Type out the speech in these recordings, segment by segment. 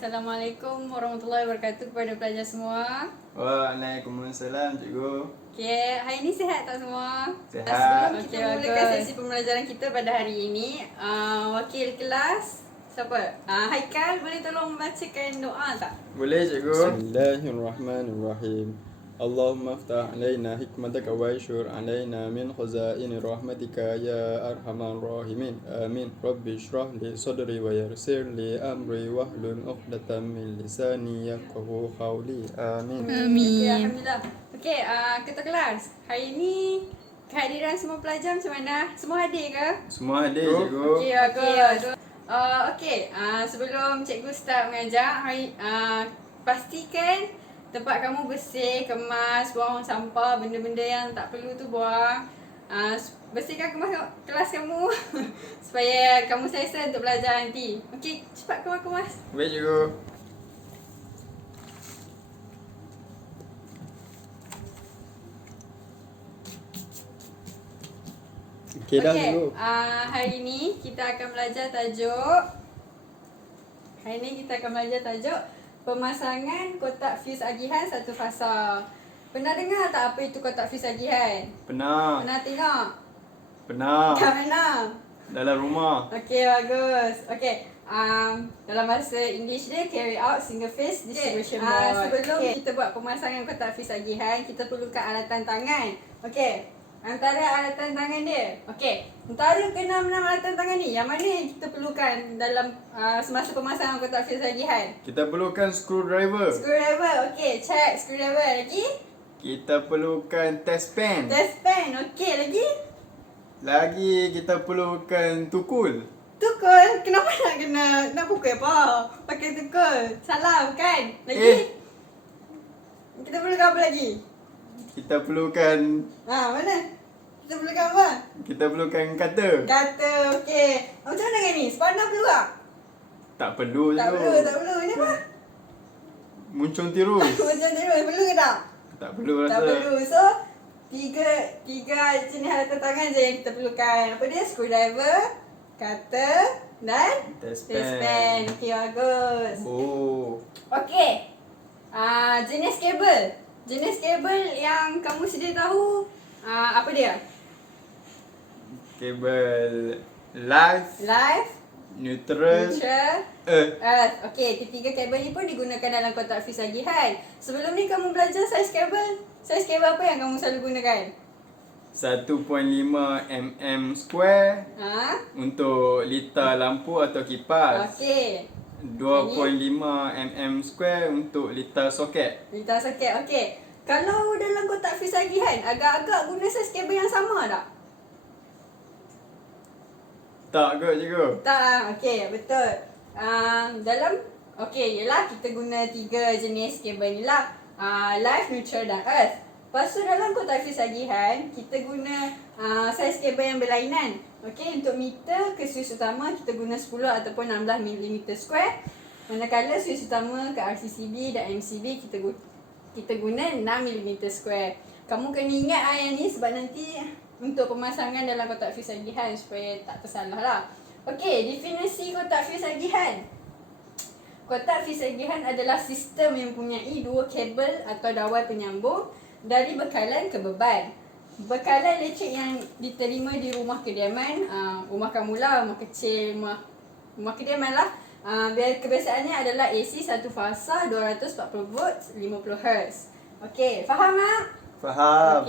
Assalamualaikum warahmatullahi wabarakatuh kepada pelajar semua. Waalaikumsalam cikgu. Okey, hari ini sihat tak semua? Sihat. Sebelum kita mulakan sesi pembelajaran kita pada hari ini, wakil kelas siapa? Haikal, boleh tolong membacakan doa tak? Boleh cikgu. Bismillahirrahmanirrahim. Allahumma aftah alaina hikmataka wa yashur alaina min khazaini rahmatika ya arhamar rahimin. Amin. Rabbi shrah li sadri wa yassir li amri wahlul 'uqdatam min lisani yafqahu qawli. Amin. Okey, alhamdulillah. Okey, ketua kelas. Hari ini kehadiran semua pelajar macam mana? Semua hadir ke? Semua hadir cikgu. Okey, bagus. Sebelum cikgu start mengajar, pastikan tempat kamu bersih, kemas, buang sampah, benda-benda yang tak perlu tu buang. Bersihkan kelas kamu supaya kamu selesa untuk belajar nanti. Okey, cepat kemas-kemas. Baik cikgu. Okey dah cikgu. Hari ni kita akan belajar tajuk pemasangan kotak fuse agihan satu fasa. Pernah dengar tak apa itu kotak fuse agihan? Pernah. Pernah tengok? Pernah. Kat mana? Dalam rumah. Okey, bagus. Okey, dalam bahasa English dia carry out single phase distribution board. Sebelum kita buat pemasangan kotak fuse agihan, kita perlukan alatan tangan. Okey, antara alatan tangan dia. Okey, antara ke-6 alatan tangan ni, yang mana yang kita perlukan dalam semasa pemasangan kotak fuse agihan? Kita perlukan screwdriver. Screwdriver. Okey, check screwdriver. Lagi? Kita perlukan test pen. Test pen. Okey, lagi? Lagi kita perlukan tukul. Tukul? Kenapa nak pukul apa? Pakai tukul. Salah bukan? Lagi? Kita perlukan apa lagi? Kita perlukan Mana? Kita perlukan apa? Kita perlukan cutter. Kata, okey. Macam mana dengan ni? Spana perlu tak? Tak perlu je. Tak perlu. Ini apa? Muncung tirus. Macam tiru. Perlu ke tak? Tak perlu rasa. Tak perlu. So, tiga jenis alatan tangan je yang kita perlukan. Apa dia? Screwdriver, cutter dan Test pen. Okey, bagus. Oh. Okey. Jenis kabel. Jenis kabel yang kamu sedia tahu apa dia? Kabel live, neutral, Earth. Okey, ketiga kabel ni pun digunakan dalam kotak fuse agihan. Sebelum ni kamu belajar saiz kabel. Saiz kabel apa yang kamu selalu gunakan? 1.5 mm square untuk lita lampu atau kipas. Okey. 2.5 mm square untuk lita soket. Lita soket. Okey. Kalau dalam kotak fuse agihan, agak-agak guna saiz kabel yang sama tak? Tak ke cikgu? Tak. Okey, betul. Yelah kita guna 3 jenis kabel ni lah. Live, neutral dan earth. Lepas tu dalam kotak fuse agihan, kita guna saiz kabel yang berlainan. Okey, untuk meter ke suis utama kita guna 10 ataupun 16 mm square. Manakala suis utama ke RCCB dan MCB kita guna 6 mm square. Kamu kena ingat yang ni sebab nanti untuk pemasangan dalam kotak fuse agihan supaya tak tersalah lah. Okey, definisi kotak fuse agihan. Kotak fuse agihan adalah sistem yang mempunyai 2 kabel atau dawai penyambung dari bekalan ke beban. Bekalan elektrik yang diterima di rumah kediaman, rumah kamu lah, rumah kecil, rumah kediaman lah. Kebiasaannya adalah AC satu fasa 240 volts 50 Hz. Okey, faham tak? Faham.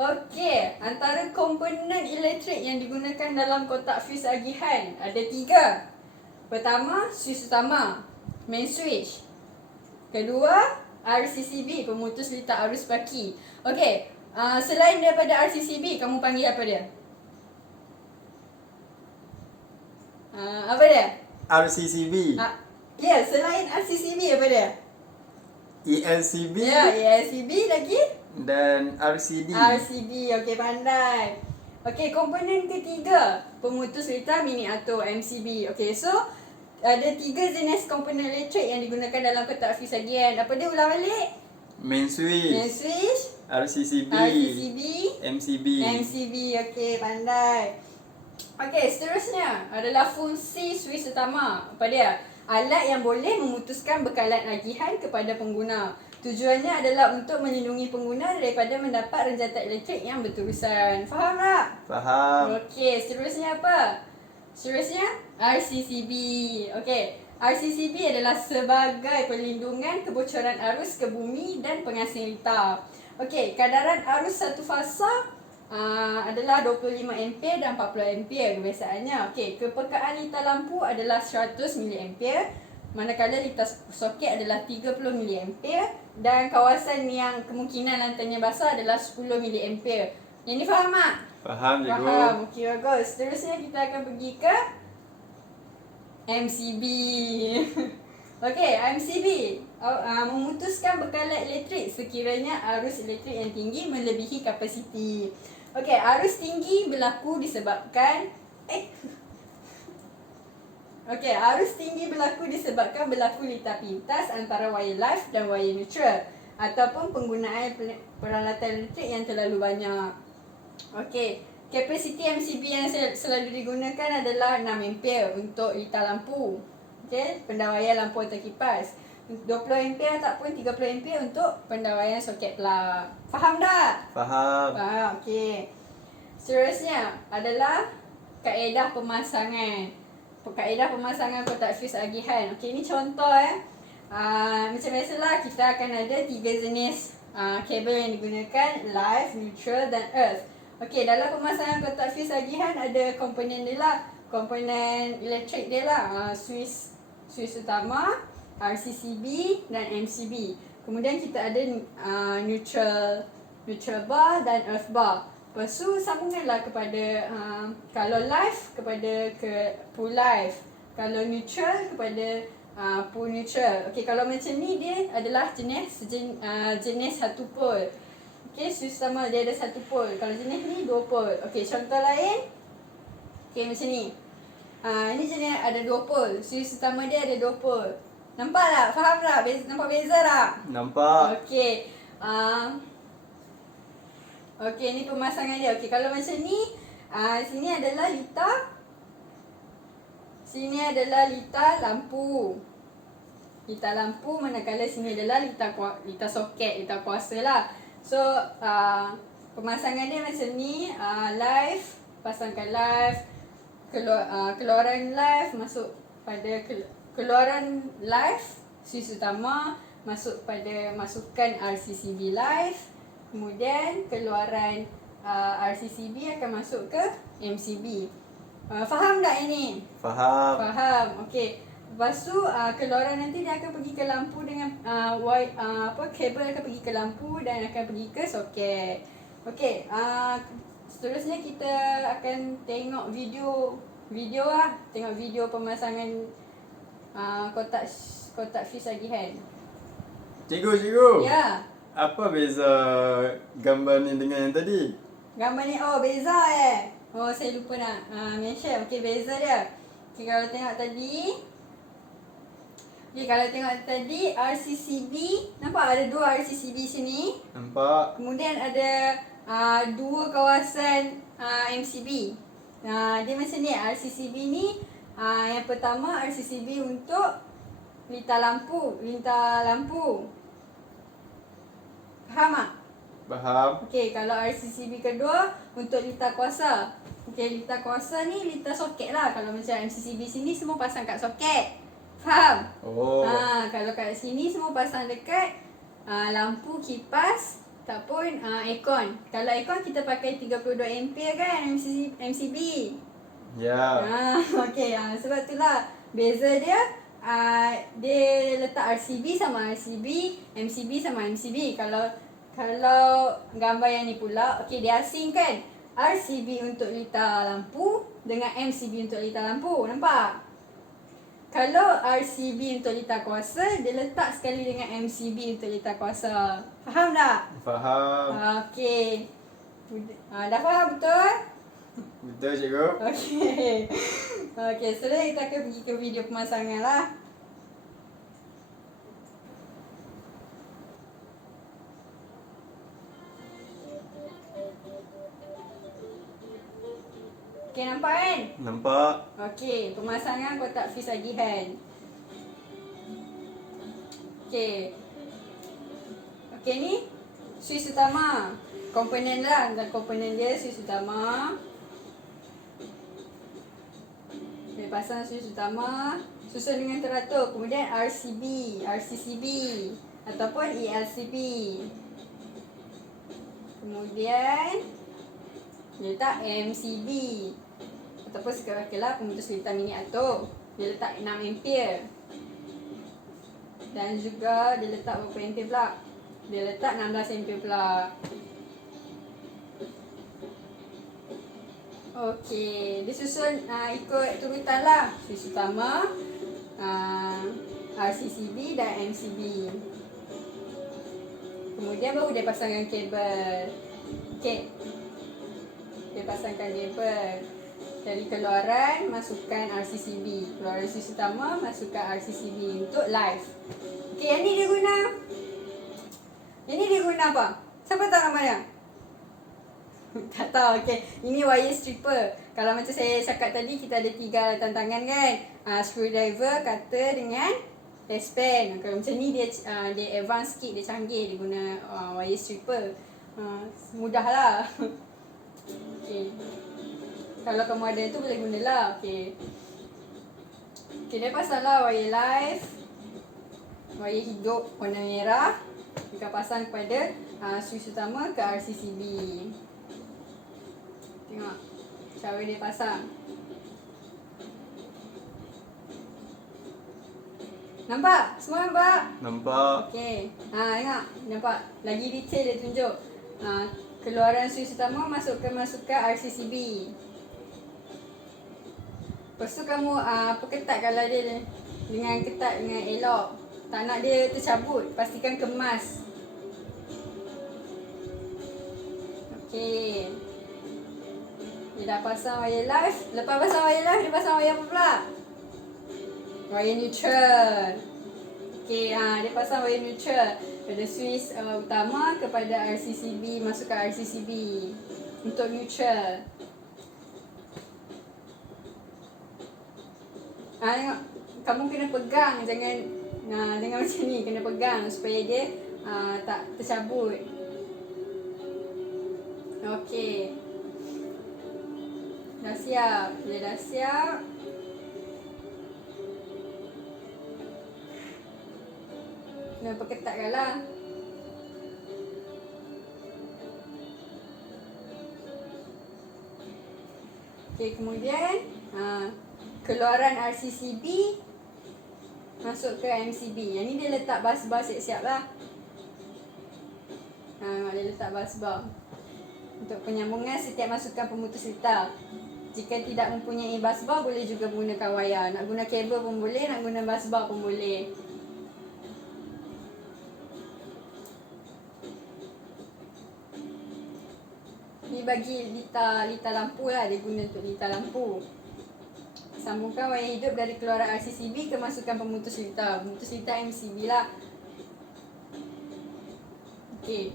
Okey, antara komponen elektrik yang digunakan dalam kotak fuse agihan ada 3. Pertama, suis utama, main switch. Kedua, RCCB, pemutus litar arus paki. Okey, selain daripada RCCB, kamu panggil apa dia? Apa dia? RCCB. Ya, selain RCCB apa dia? ELCB. Ya, ELCB lagi? Dan RCD. RCD, okey, pandai. Okey, komponen ketiga, pemutus litar miniatur MCB. Okey, so ada 3 jenis komponen elektrik yang digunakan dalam kotak fuse agihan. Apa dia, ulang balik? Main switch. RCCB. MCB. Okey, pandai. Okey, seterusnya adalah fungsi suis utama. Apa dia? alat yang boleh memutuskan bekalan agihan kepada pengguna. Tujuannya adalah untuk melindungi pengguna daripada mendapat renjatan elektrik yang berterusan. Faham tak? Faham. Okey, seterusnya apa? Seterusnya RCCB. Okey, RCCB adalah sebagai pelindungan kebocoran arus ke bumi dan pengasing litar. Okey, kadaran arus satu fasa adalah 25 ampere dan 40 ampere kebiasaannya. Okey, kepekaan litar lampu adalah 100 miliampere, manakala litar soket adalah 30 miliampere dan kawasan yang kemungkinan lantainya basah adalah 10 miliampere. Yang ni faham tak? Faham cikgu. Faham. Okey, bagus. Seterusnya kita akan pergi ke MCB. Okey, MCB memutuskan bekalan elektrik sekiranya arus elektrik yang tinggi melebihi kapasiti. Okey, arus tinggi berlaku disebabkan Okey, arus tinggi berlaku disebabkan berlaku litar pintas antara wayar live dan wayar neutral ataupun penggunaan peralatan elektrik yang terlalu banyak. Okey, kapasiti MCB yang selalu digunakan adalah 6 ampere untuk litar lampu. Okey, pendawaian lampu atau kipas. 20 ampere ataupun 30 ampere untuk pendawaian soket plug. Faham tak? Faham. Faham, okey. Seterusnya adalah kaedah pemasangan. Kaedah pemasangan kotak fuse agihan. Okey, ini contoh macam biasalah kita akan ada 3 jenis kabel yang digunakan, live, neutral dan earth. Okey, dalam pemasangan kotak fuse agihan ada komponen dia lah. Komponen elektrik dia lah. Suis utama, RCCB dan MCB. Kemudian kita ada neutral bar dan earth bar. Lepas tu sambungkanlah kepada kalau live kepada pull live, kalau neutral kepada pull neutral. Okey, kalau macam ni dia adalah jenis satu pole. Okey, suis utama dia ada satu pole. Kalau jenis ni 2 pole. Okey, contoh lain. Okey, macam ni. Ini jenis ada 2 pole. Suis utama dia ada 2 pole. Nampak tak? Faham tak? Nampak beza tak? Nampak. Okey. Okey, ni pemasangan dia. Okey, kalau macam ni, sini adalah litar. Sini adalah litar lampu. Litar lampu, manakala sini adalah litar soket, litar kuasa lah. So, pemasangan dia macam ni. Live, pasangkan live. Keluaran live masuk pada keluaran live. Suis utama masuk pada masukkan RCCB live. Kemudian keluaran RCCB akan masuk ke MCB. Faham tak ini? Faham. Faham. Okey. Lepas tu keluaran nanti dia akan pergi ke lampu dengan kabel akan pergi ke lampu dan akan pergi ke soket. Okey. Seterusnya kita akan tengok video lah. Tengok video pemasangan kotak fuse agihan. Cikgu. Ya. Apa beza gambar ni dengan yang tadi? Gambar ni, beza saya lupa nak mention. Okey, beza dia. Okey, kalau tengok tadi RCCB, nampak ada 2 RCCB sini. Nampak. Kemudian ada 2 kawasan MCB. Dia macam ni, RCCB ni yang pertama RCCB untuk litar lampu. Faham tak? Faham. Okey, kalau RCCB kedua untuk litar kuasa. Okey, litar kuasa ni litar soket lah. Kalau macam MCCB sini semua pasang kat soket. Faham? Oh. Kalau kat sini semua pasang dekat lampu, kipas ataupun aircon. Kalau aircon kita pakai 32 ampere kan MCB. Ya. Okey, sebab itulah beza dia. Dia letak RCB sama RCB, MCB sama MCB. Kalau gambar yang ni pula, okey, dia asingkan RCB untuk litar lampu dengan MCB untuk litar lampu. Nampak? Kalau RCB untuk litar kuasa, dia letak sekali dengan MCB untuk litar kuasa. Faham tak? Faham. Okey. Dah faham betul? Betul cikgu. Okey. Okey, setelah kita akan pergi ke video pemasangan lah. Okey, nampak kan? Nampak. Okey, pemasangan kotak fuse agihan. Okey. Okey, ni suis utama. Komponen lah. Dan komponen dia suis utama. Dia pasang suis utama. Susun dengan teratur. Kemudian RCB, RCCB ataupun ELCB. Kemudian dia letak MCB ataupun sekarang pemutus lintah mini atom. Dia letak 6 ampere. Dan juga dia letak berapa ampere pula? Dia letak 16 ampere pula. Okey, dia susun ikut turutan lah. Suis utama, RCCB dan MCB. Kemudian baru dia pasangkan kabel. Okey. Dia pasangkan kabel. Dari keluaran masukkan RCCB. Keluaran suis utama masukkan RCCB untuk live. Okey, yang ni dia guna. Yang ni dia guna apa? Siapa tahu nama dia? Tak tahu. Okey, ini wire stripper. Kalau macam saya cakap tadi, kita ada 3 tantangan kan. Screwdriver, cutter dengan test pen. Kalau macam ni dia advance sikit, dia canggih, dia guna wire stripper. Mudahlah. Okey. Kalau kamu ada tu boleh gunalah. Okey. Okey, dia pasanglah wire live. Wire hidup warna merah. Kita pasang kepada suis utama ke RCCB. Tengok cara dia pasang. Nampak? Semua nampak? Nampak. Okey. Tengok. Nampak? Lagi detail dia tunjuk. Keluaran suis utama masukkan RCCB. Lepas tu kamu perketatkanlah dia dengan ketat, dengan elok. Tak nak dia tercabut. Pastikan kemas. Okey. Dia dah pasang wire live. Lepas pasang wire live, dia pasang wire apa pula? Wire neutral. Okey, dia pasang wire neutral. Pada suis utama kepada RCCB, masukkan RCCB untuk neutral. Tengok. Kamu kena pegang, jangan macam ni, kena pegang supaya dia tak tercabut. Okey. Dah siap. Dia dah siap. Kena perketatkanlah. Okey, kemudian keluaran RCCB masuk ke MCB. Yang ni dia letak bas-bar siap-siap lah. Dia letak bas-bar untuk penyambungan setiap masukan pemutus lintah. Jika tidak mempunyai bas-bar, boleh juga menggunakan wayar. Nak guna kabel pun boleh, nak guna bas-bar pun boleh. Ni bagi lita lampu lah, dia guna untuk lita lampu. Sambungkan wayar hidup dari keluaran RCCB ke masukan pemutus lintah. Pemutus lintah MCB lah. Okey.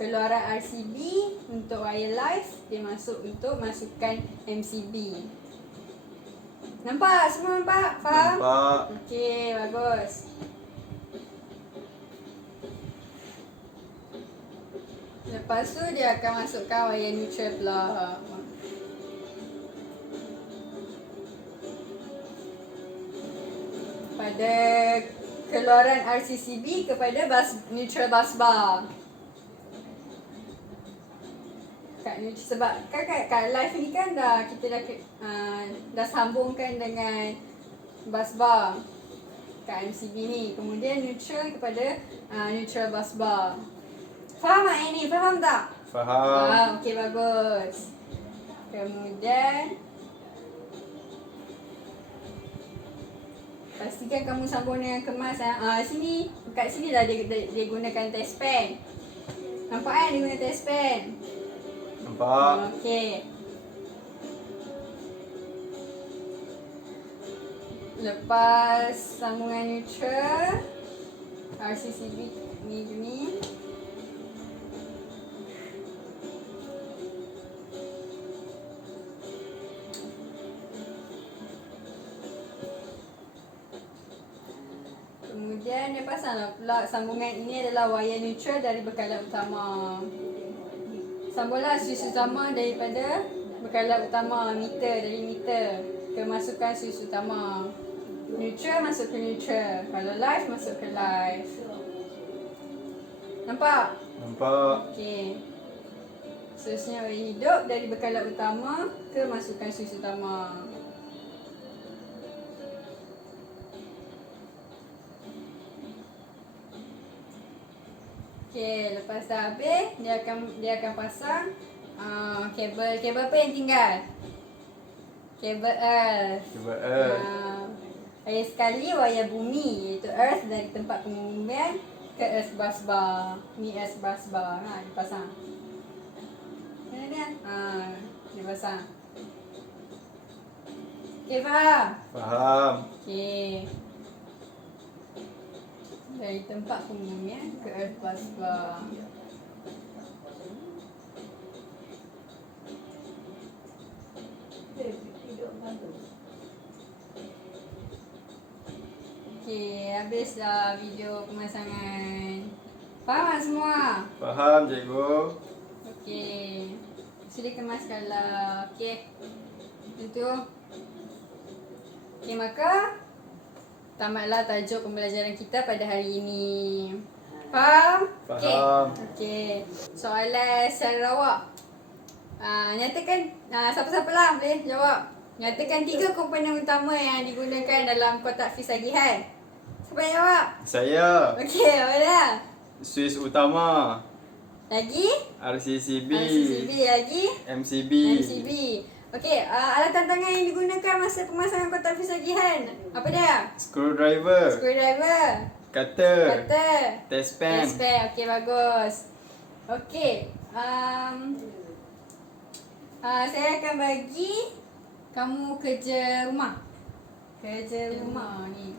Keluaran RCB untuk wire live, dia masuk untuk masukan MCB. Nampak? Semua nampak? Faham? Nampak. Okey, bagus. Lepas tu dia akan masukkan wire neutral pula. Pada keluaran RCCB kepada neutral bus bar. Sebab kan kat live ni kan kita dah sambungkan dengan bus bar kat MCB ni. Kemudian neutral kepada neutral bus bar. Faham tak yang ni? Faham tak? Faham. Okey, bagus. Kemudian pastikan kamu sambung dengan kemas. Sini, kat sini lah dia gunakan test pen. Nampak kan dia guna test pen? Nampak. Okey. Lepas sambungan neutral RCCB ni. Kemudian dia pasanglah pula sambungan ini adalah wayar neutral dari bekalan utama. Sambunglah suis utama daripada bekalan utama, meter dari meter ke masukan suis utama. Neutral masuk ke neutral. Kalau live masuk ke live. Nampak? Nampak. Okey. Seterusnya wayar hidup dari bekalan utama ke masukan suis utama. Okey, lepas dah habis dia akan pasang kabel apa yang tinggal? Kabel earth. Cuba Lagi sekali wayar bumi iaitu earth dari tempat pengumumkan ke earth bus bar. Ni earth bus bar. Dipasang. Mana dia? Dipasang. Okey, faham? Faham. Okey. Dari tempat pengumumkan ke earth bus bar. Okey, habislah video pemasangan. Faham tak semua? Faham cikgu. Okey. Sila kemaskanlah. Okey. Itu. Okey, maka tamatlah tajuk pembelajaran kita pada hari ini. Faham? Faham. Okey. Soalan secara awak. Nyatakan siapa-siapa lah boleh jawab. Nyatakan 3 komponen utama yang digunakan dalam kotak fis tagihan. Siapa yang jawab? Saya. Okey, boleh. Suis utama. Lagi? RCCB. RCCB lagi? MCB. MCB. Okey, alat tantangan yang digunakan masa pemasangan kotak fis tagihan. Apa dia? Screwdriver. Screwdriver. Cutter. Cutter. Test pen. Test pen. Okey, bagus. Okey. Saya akan bagi kamu kerja rumah. Kerja rumah ni.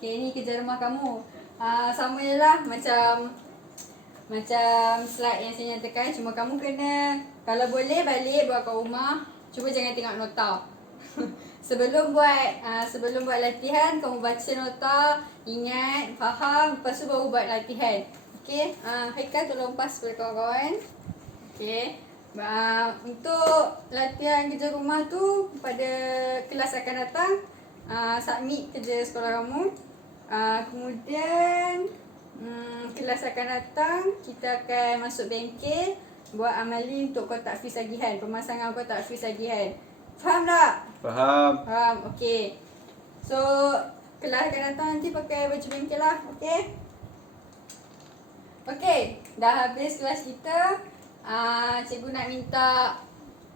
Okey, ni kerja rumah kamu. Sama je lah macam slide yang saya nyatakan. Cuma kamu kena, kalau boleh balik buat kat rumah, cuba jangan tengok nota. Sebelum buat latihan, kamu baca nota, ingat, faham, lepas tu baru buat latihan. Okey, Haikal tolong pass kepada kawan-kawan. Okey. Untuk latihan kerja rumah tu pada kelas akan datang, submit kerja sekolah kamu. Kemudian kelas akan datang, kita akan masuk bengkel buat amali untuk kotak fis tagihan, pemasangan kotak fis tagihan. Faham tak? Faham. Faham. Okey. So, kelas akan datang nanti pakai baju bengkel lah. Okey? Okey, dah habis kelas kita. Cikgu nak minta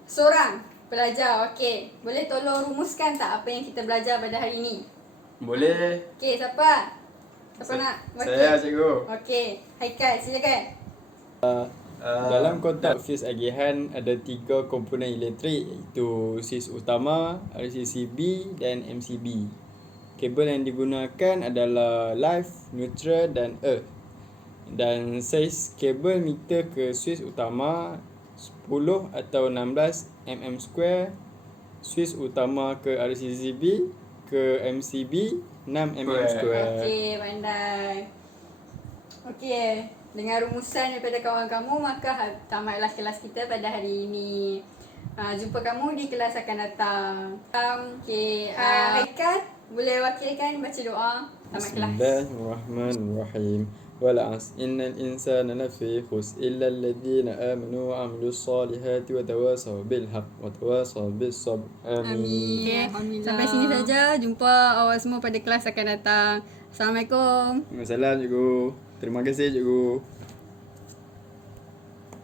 seorang pelajar. Okey, boleh tolong rumuskan tak apa yang kita belajar pada hari ini? Boleh. Okey, siapa? Siapa nak? Saya cikgu. Okey, Haikal, silakan. Dalam kotak fis agihan ada 3 komponen elektrik iaitu suis utama, RCCB dan MCB. Kabel yang digunakan adalah live, neutral dan earth. Dan saiz kabel meter ke suis utama 10 atau 16 mm², suis utama ke RCCB ke MCB 6 mm². Okey, pandai. Okey, dengan rumusan daripada kawan kamu, maka tamatlah kelas kita pada hari ini. Jumpa kamu di kelas akan datang. Okey, Haikal boleh wakilkan baca doa tamat kelas. Bismillahirrahmanirrahim. والعصر إن الإنسان لفي خسر إلا الذين آمنوا وعملوا الصالحات وتواصوا بالحق وتواصوا بالصبر آمين. Okay. Sampai sini saja. Jumpa awak semua pada kelas akan datang. Assalamualaikum. Waalaikumsalam cikgu. Terima kasih cikgu.